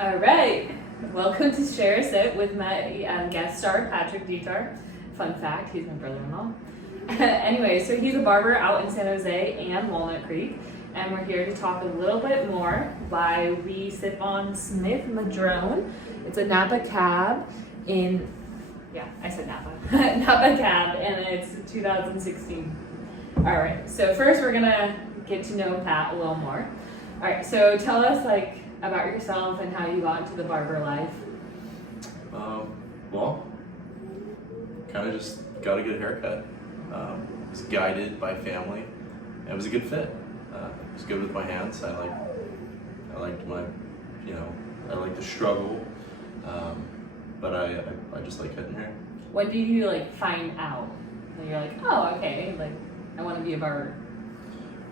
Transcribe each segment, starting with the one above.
All right, welcome to Share a Sip with my guest star, Patrick Detar. Fun fact, he's my brother-in-law. Anyway, so he's a barber out in San Jose and Walnut Creek, and we're here to talk a little bit more why we sip on Smith-Madrone. It's a Napa Cab in, yeah, I said Napa, Napa Cab, and it's 2016. All right, so first we're gonna get to know Pat a little more. All right, so tell us about yourself and how you got into the barber life. Well, kind of just got a good haircut. Was guided by family, and it was a good fit. It was good with my hands. I liked my, I like the struggle, but I just like cutting hair. When did you find out that you're like, oh, okay, I want to be a barber?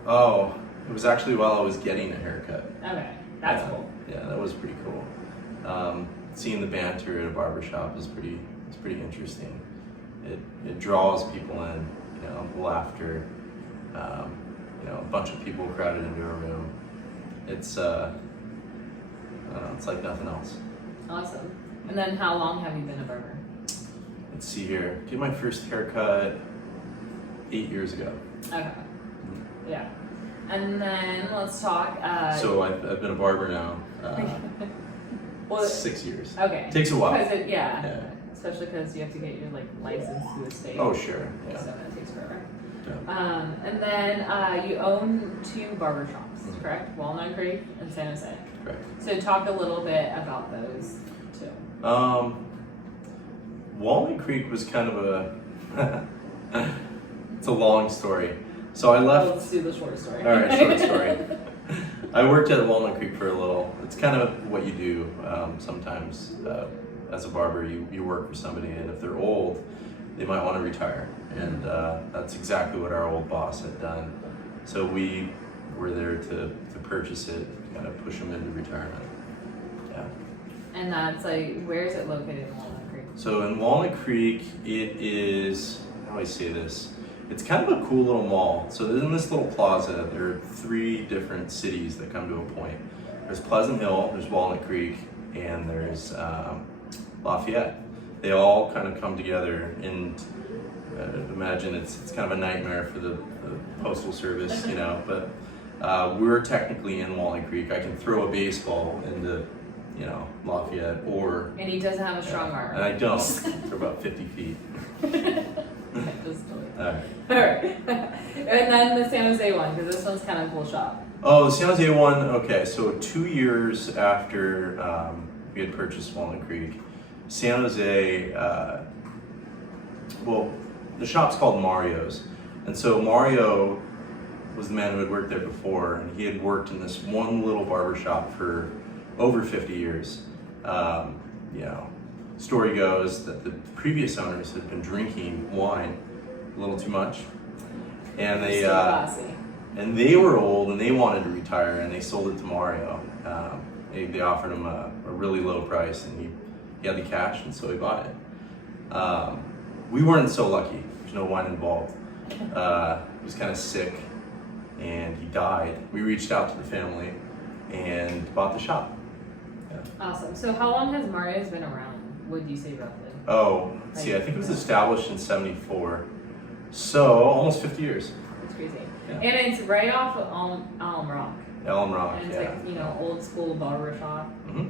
Oh, it was actually while I was getting a haircut. Okay, that's cool. Yeah, that was pretty cool. Seeing the banter at a barbershop is pretty interesting. It draws people in, the laughter, a bunch of people crowded into a room. It's I don't know, it's like nothing else. Awesome. And then how long have you been a barber? Let's see here. Did my first haircut 8 years ago. Okay. Mm-hmm. Yeah. And then let's talk. So I've been a barber now. Well, 6 years. Okay. It takes a while. Yeah. Especially because you have to get your license to the state. Oh sure. Yeah. So that takes forever. Yeah. And then you own 2 barber shops, Mm-hmm. correct? Walnut Creek and San Jose. Correct. So talk a little bit about those 2. Walnut Creek was kind of it's a long story. So I left. Let's do the short story. All right, short story. I worked at Walnut Creek for a little. It's kind of what you do sometimes as a barber. You work for somebody, and if they're old, they might want to retire. And that's exactly what our old boss had done. So we were there to purchase it, kind of push them into retirement. Yeah. And that's where is it located in Walnut Creek? So in Walnut Creek, it is, how do I say this? It's kind of a cool little mall. So in this little plaza, there are 3 different cities that come to a point. There's Pleasant Hill, there's Walnut Creek, and there's Lafayette. They all kind of come together, and imagine it's kind of a nightmare for the postal service, but we're technically in Walnut Creek. I can throw a baseball into, Lafayette, or... And he doesn't have a strong arm. And I don't, for about 50 feet. All right. And then the San Jose one, because this one's kind of a cool shop. Oh, the San Jose one, okay, so 2 years after we had purchased Walnut Creek, San Jose, the shop's called Mario's. And so Mario was the man who had worked there before, and he had worked in this one little barber shop for over 50 years. Story goes that the previous owners had been drinking wine a little too much, and they were old and they wanted to retire, and they sold it to Mario. They offered him a really low price, and he had the cash, and so he bought it. We weren't so lucky. There's no wine involved. He was kind of sick, and he died. We reached out to the family and bought the shop. Yeah. Awesome. So how long has Mario's been around, would you say roughly? Oh, let's see, I think it was established in 74. So almost 50 years. That's crazy. Yeah. And it's right off of Alum Rock. Alum Rock, And it's yeah. Old school barber shop. Mm-hmm.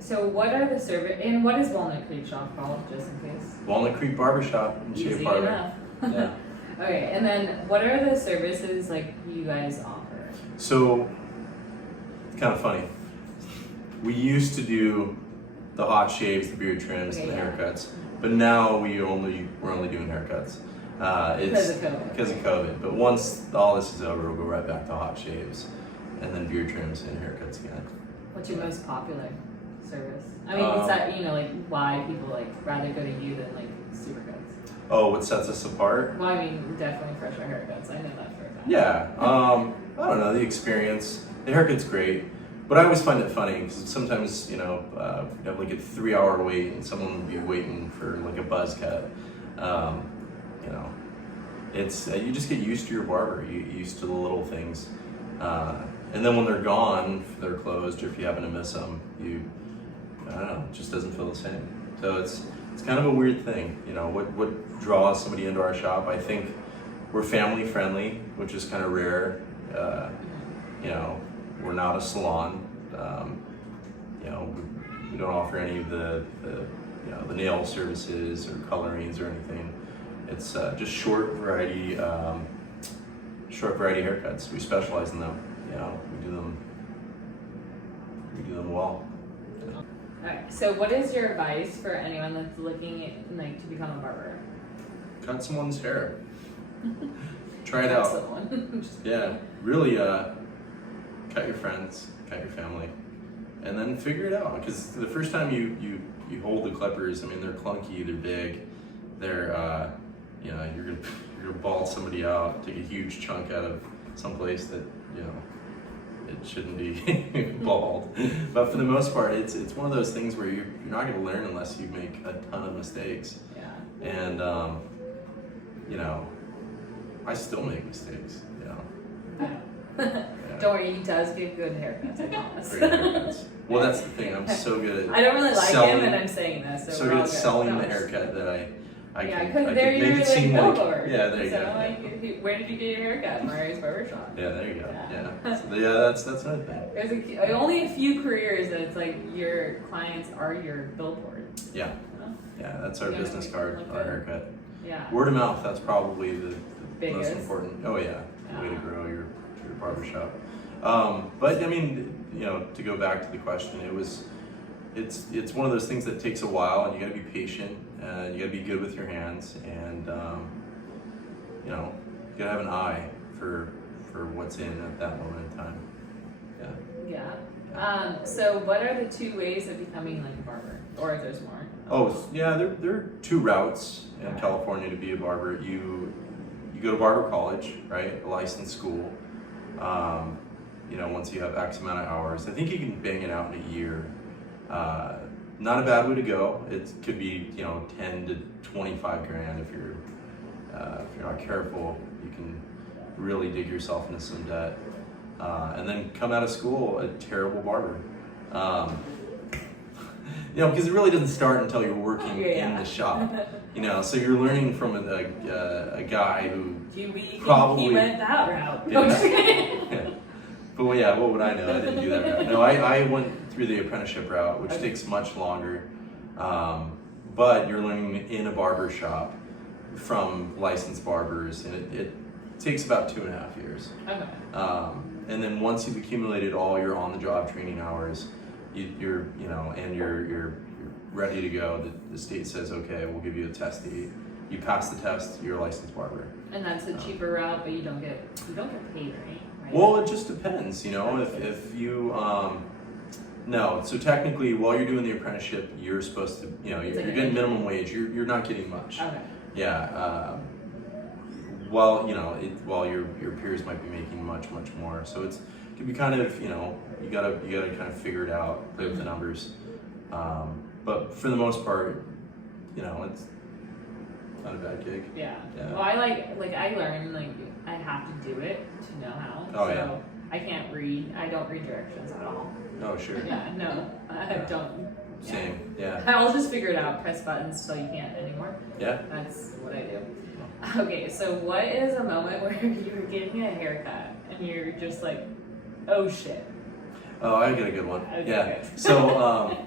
So what are the service, and what is Walnut Creek shop called, just in case? Walnut Creek Barbershop in Easy Shea Parlor. enough. Yeah. Okay, and then what are the services you guys offer? So, it's kind of funny. We used to do the hot shaves, the beard trims, and the haircuts, but now we're only doing haircuts. Because of COVID. Because of COVID. But once all this is over, we'll go right back to hot shaves, and then beard trims and haircuts again. What's your most popular service? I mean, it's that, why people rather go to you than Supercuts. Oh, what sets us apart? Well, I mean, definitely fresher haircuts. I know that for a fact. Yeah. I don't know, the experience. The haircut's great, but I always find it funny because sometimes, you have a 3-hour wait, and someone would be waiting for a buzz cut. It's you just get used to your barber. You get used to the little things. And then when they're gone, if they're closed, or if you happen to miss them, I don't know, it just doesn't feel the same. So it's kind of a weird thing, you know, what draws somebody into our shop. I think we're family friendly, which is kind of rare. You know, we're not a salon. You know, we don't offer any of the you know, the nail services or colorings or anything. It's just short variety haircuts. We specialize in them. You know, we do them well. Alright, so what is your advice for anyone that's looking like to become a barber? Cut someone's hair. Try it Cut out. someone. Yeah, really cut your friends, cut your family, and then figure it out. Because the first time you hold the clippers, I mean, they're clunky, they're big, they're you know, you're gonna bald somebody out, take a huge chunk out of someplace that, you know, it shouldn't be bald. But for the most part, it's one of those things where you're not going to learn unless you make a ton of mistakes. Yeah. And you know, I still make mistakes. You know. Yeah. Don't worry, he does give good haircuts, I promise. Great haircuts. Well, that's the thing. I'm so good at. I don't really like selling, him, and I'm saying this. So good at selling the haircut that I yeah, can because there make you're it like seem billboard. Yeah, there you so, go. Like, where did you get your haircut? Mario's Barbershop. Yeah, there you go. Yeah. Yeah, so, yeah, that's another thing. There's only a few careers that it's like your clients are your billboard. Yeah, yeah, that's our business card, our haircut. Yeah. Word of mouth, that's probably the Biggest. most important. Oh yeah, the way to grow your barbershop. But I mean, you know, to go back to the question, it's one of those things that takes a while, and you got to be patient, and you got to be good with your hands, and you know, you got to have an eye for what's in at that moment in time. Yeah. Yeah. So what are the 2 ways of becoming like a barber, or if there's more? Oh yeah, there are 2 routes in California to be a barber. You go to barber college, right? A licensed school. You know, once you have X amount of hours, I think you can bang it out in a year. Not a bad way to go. It could be, you know, 10 to 25 grand if you're not careful. You can really dig yourself into some debt, and then come out of school a terrible barber. You know, because it really doesn't start until you're working in the shop. You know, so you're learning from a guy who probably he went that route. Yeah. But yeah, what would I know? I didn't do that route. No, I went through the apprenticeship route, which takes much longer. But you're learning in a barber shop from licensed barbers, and it takes about 2.5 years. Okay. And then once you've accumulated all your on-the-job training hours, you're ready to go. The state says, okay, we'll give you a test date. You pass the test, you're a licensed barber. And that's a cheaper route, but you don't get paid, right? Well, it just depends, you know, if you, no, so technically while you're doing the apprenticeship, you're supposed to, you know, you're getting minimum wage, you're not getting much. Okay. Yeah, while, you know, while your peers might be making much more. So it can be kind of, you know, you gotta kind of figure it out, play with the numbers. But for the most part, you know, it's not a bad gig. Yeah. Well, I learned, like, I have to do it to know how. Oh, so yeah. I can't read. I don't read directions at all. Oh, sure. Yeah, no, I don't. Yeah. Same, yeah. I'll just figure it out, press buttons till you can't anymore. Yeah. That's what I do. Okay, so what is a moment where you're getting a haircut and you're just like, oh shit? Oh, I got a good one. Okay, Yeah. good. So,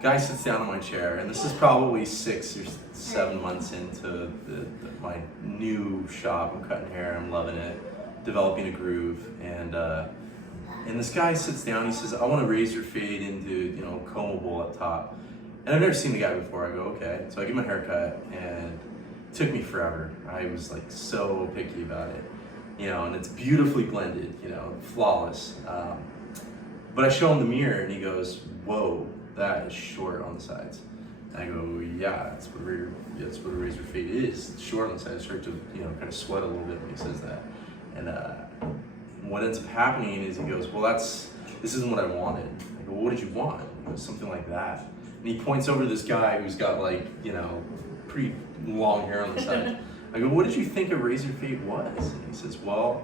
guy sits down in my chair, and this is probably 6 or 7 months into my new shop. I'm cutting hair, I'm loving it, developing a groove, and this guy sits down. He says, "I want to razor fade into, you know, combable up top." And I've never seen the guy before. I go, okay. So I give him a haircut, and it took me forever. I was like so picky about it, you know, and it's beautifully blended, you know, flawless. But I show him the mirror, and he goes, "Whoa, that is short on the sides." And I go, "Yeah, that's what a razor fade is. It's short on the sides." I start to, you know, kind of sweat a little bit when he says that. And what ends up happening is he goes, "Well, this isn't what I wanted." I go, "Well, what did you want?" He goes, "Something like that." And he points over to this guy who's got, like, you know, pretty long hair on the sides. I go, "What did you think a razor fade was?" And he says, "Well,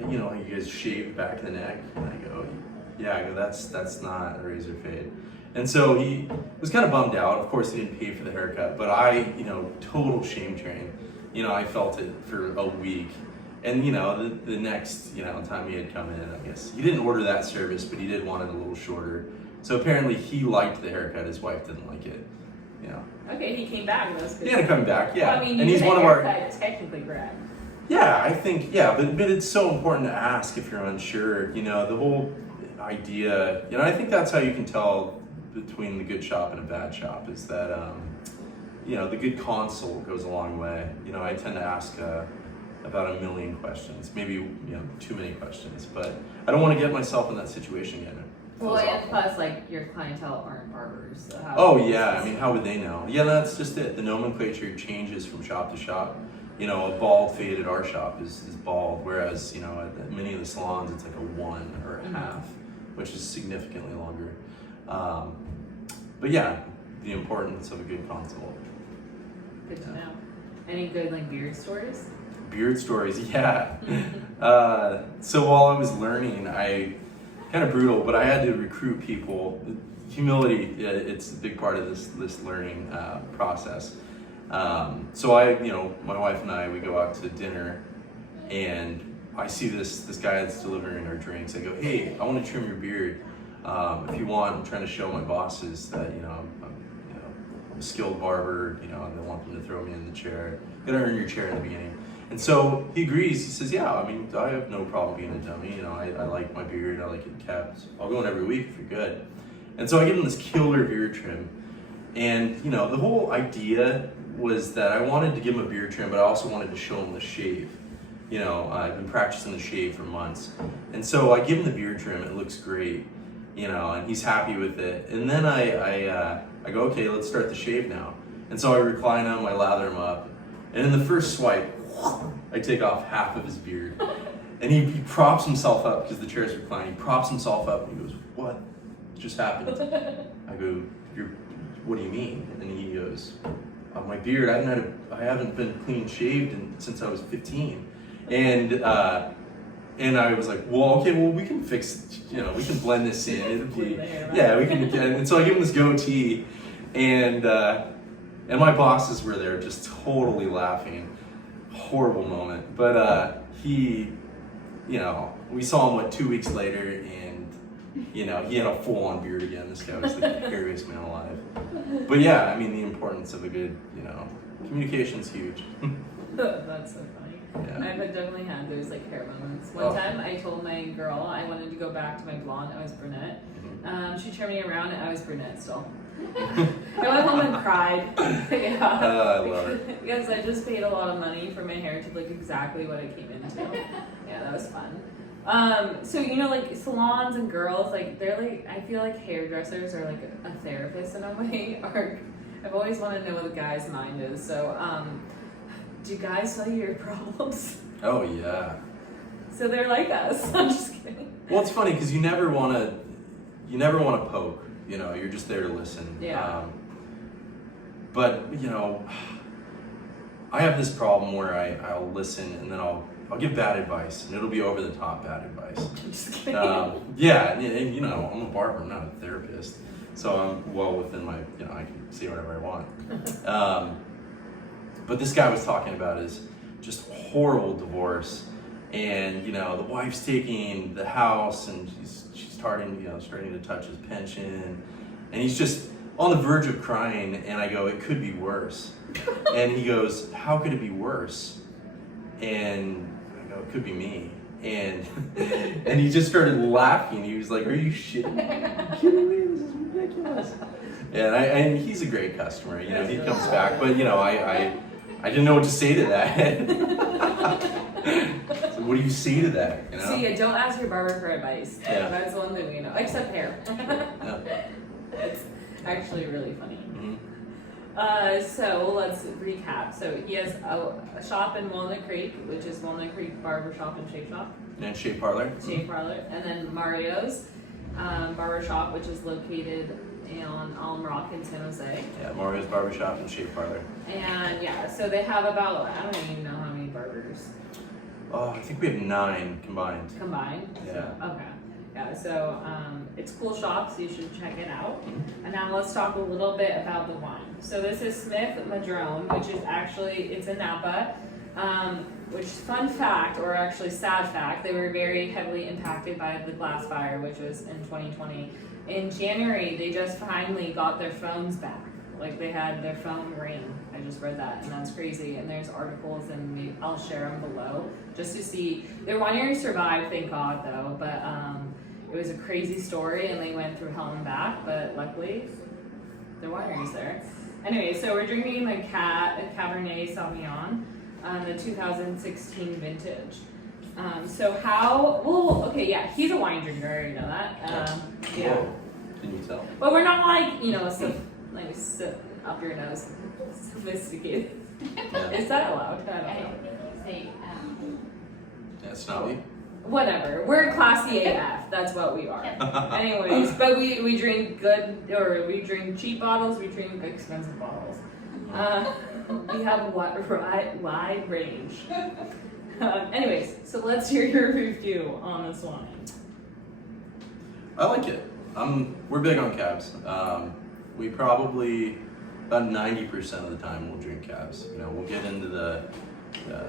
you know, you guys shave the back of the neck? And I go, yeah. I go, that's not a razor fade. And so he was kind of bummed out. Of course, he didn't pay for the haircut, but I, you know, total shame train. You know, I felt it for a week. And, you know, the next, you know, time he had come in, I guess, he didn't order that service, but he did want it a little shorter. So apparently he liked the haircut, his wife didn't like it, you know. Okay, he came back. That's good. He had to come back, yeah. Well, I mean, and he's one of our. Technically correct. Yeah, I think, yeah, but it's so important to ask if you're unsure. You know, the whole idea, you know, I think that's how you can tell between the good shop and a bad shop is that, you know, the good consult goes a long way. You know, I tend to ask about 1 million questions, maybe, you know, too many questions, but I don't want to get myself in that situation again. Well, and plus, like, your clientele aren't barbers. So oh, yeah, I mean, how would they know? Yeah, that's just it. The nomenclature changes from shop to shop. You know, a bald fade at our shop is bald, whereas, you know, at many of the salons, it's like a 1 or a half, which is significantly longer. But yeah, the importance of a good consult. Good to know. Any good, like, beard stories? Beard stories, yeah. So while I was learning, kind of brutal, but I had to recruit people. Humility, it's a big part of this learning process. So you know, my wife and I, we go out to dinner, and I see this guy that's delivering our drinks. I go, hey, I want to trim your beard. If you want, I'm trying to show my bosses that, you know, I'm a skilled barber, you know, and they want them to throw me in the chair. You gotta earn your chair in the beginning. And so he agrees. He says, yeah, I mean, I have no problem being a dummy. You know, I like my beard. I like it kept. I'll go in every week if you're good. And so I give him this killer beard trim. And, you know, the whole idea was that I wanted to give him a beard trim, but I also wanted to show him the shave. You know, I've been practicing the shave for months. And so I give him the beard trim. It looks great, you know, and he's happy with it. And then I go, okay, let's start the shave now. And so I recline him, I lather him up. And in the first swipe, I take off half of his beard. And he props himself up because the chair's reclining. He props himself up and he goes, what just happened? I go, what do you mean? And he goes, my beard, I haven't been clean shaved since I was 15. And I was like, well, okay, well, we can fix it. You know, we can blend this in. It'll be, yeah, we can. And so I give him this goatee, and my bosses were there just totally laughing. Horrible moment. But he, you know, we saw him 2 weeks later, and, you know, he had a full-on beard again. This guy was the hairiest man alive. But yeah, I mean, the importance of a good, you know, communication's huge. That's so funny. Yeah. I've definitely had those, like, hair moments. One time I told my girl I wanted to go back to my blonde. I was brunette. She turned me around and I was brunette still. I went home and cried. Yeah. I love it. Because I just paid a lot of money for my hair to look exactly what I came into. Yeah, that was fun. So, you know, like, salons and girls, like, they're like, I feel like hairdressers are like a therapist in a way. Or I've always wanted to know what the guy's mind is. So, do guys tell you your problems? Oh, yeah. So they're like us. I'm just kidding. Well, it's funny because you never want to poke. You know, you're just there to listen. Yeah. But, you know, I have this problem where I'll listen and then I'll give bad advice, and it'll be over the top bad advice. I'm just kidding. Yeah, and you know, I'm a barber, I'm not a therapist, so I'm well within my, you know, I can say whatever I want. But this guy was talking about his just horrible divorce, and, you know, the wife's taking the house, and she's starting to touch his pension, and he's just on the verge of crying, and I go, it could be worse. And he goes, how could it be worse? And I go, it could be me. And he just started laughing. He was like, are you shitting me? Are you kidding me? This is ridiculous. And he's a great customer. You know, he comes back. But, you know, I didn't know what to say to that. So what do you say to that? You know? See, don't ask your barber for advice. Yeah. That's one thing we know. Except hair. Yeah. It's actually really funny. Mm-hmm. So let's recap. So he has a shop in Walnut Creek, which is Walnut Creek Barber Shop and Shave Shop. And Shave Parlor. Shave Parlor. And then Mario's Barber Shop, which is located on Alum Rock in San Jose. Yeah, Mario's Barber Shop and Shave Parlor. And yeah, so they have about, I don't even know how many barbers. I think we have 9 combined. Combined? Yeah. So, okay. Yeah, so it's cool shop, so you should check it out. And now let's talk a little bit about the wine. So this is Smith-Madrone, which is actually, it's in Napa. Which, fun fact, or actually sad fact, they were very heavily impacted by the glass fire, which was in 2020. In January, they just finally got their phones back. Like, they had their phone ring. I just read that, and that's crazy. And there's articles, and I'll share them below, just to see. Their winery survived, thank God, though, but it was a crazy story, and they went through hell and back, but luckily, their winery's there. Anyway, so we're drinking the Cabernet Sauvignon, the 2016 vintage. Okay, yeah, he's a wine drinker, I already know that. Yeah. Whoa. Can you tell? But we're not like, up your nose, sophisticated. Yeah. Is that allowed? I don't know. Say, Yeah, snobby. Whatever. We're classy AF. That's what we are. Anyways, but we drink good, or we drink cheap bottles, we drink expensive bottles. We have a wide range. Anyways, so let's hear your review on this wine. I like it. We're big on cabs. We probably about 90% of the time we'll drink cabs. You know, we'll get into the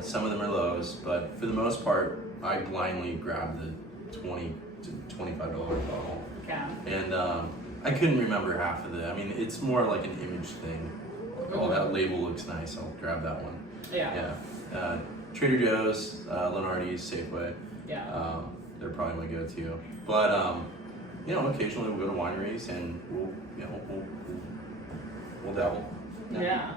some of the Merlots, but for the most part, I blindly grab the $20 to $25 bottle. Cab. And I couldn't remember half of it. I mean, it's more like an image thing. Oh, that label looks nice. I'll grab that one. Yeah. Yeah. Trader Joe's, Lenardi's, Safeway. Yeah. They're probably my go-to. But you know, occasionally we'll go to wineries and we'll dabble. Yeah.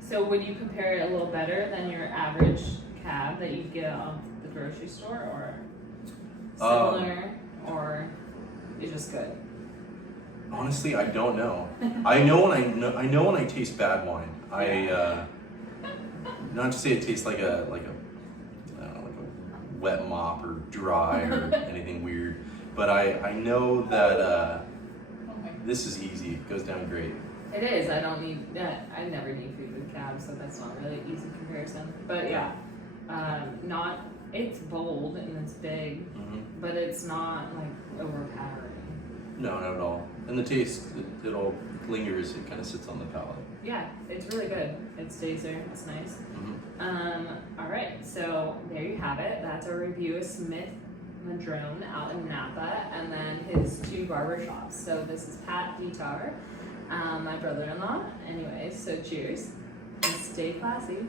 So would you compare it a little better than your average cab that you get off the grocery store, or similar, or it's just good? Honestly, I don't know. I know when I taste bad wine. Not to say it tastes like a I don't know, like a wet mop or dry or anything weird, but I know that this is easy. It goes down great. It is. I don't need that. I never need food with cabs, so that's not really an easy comparison. But yeah, it's bold and it's big, but it's not like overpowering. No, not at all. And the taste, it'll lingers. It kind of sits on the palate. Yeah, it's really good. It stays there. It's nice. All right, so there you have it. That's our review of Smith-Madrone out in Napa, and then his 2 barber shops. So this is Pat Detar, my brother-in-law. Anyways, so cheers and stay classy.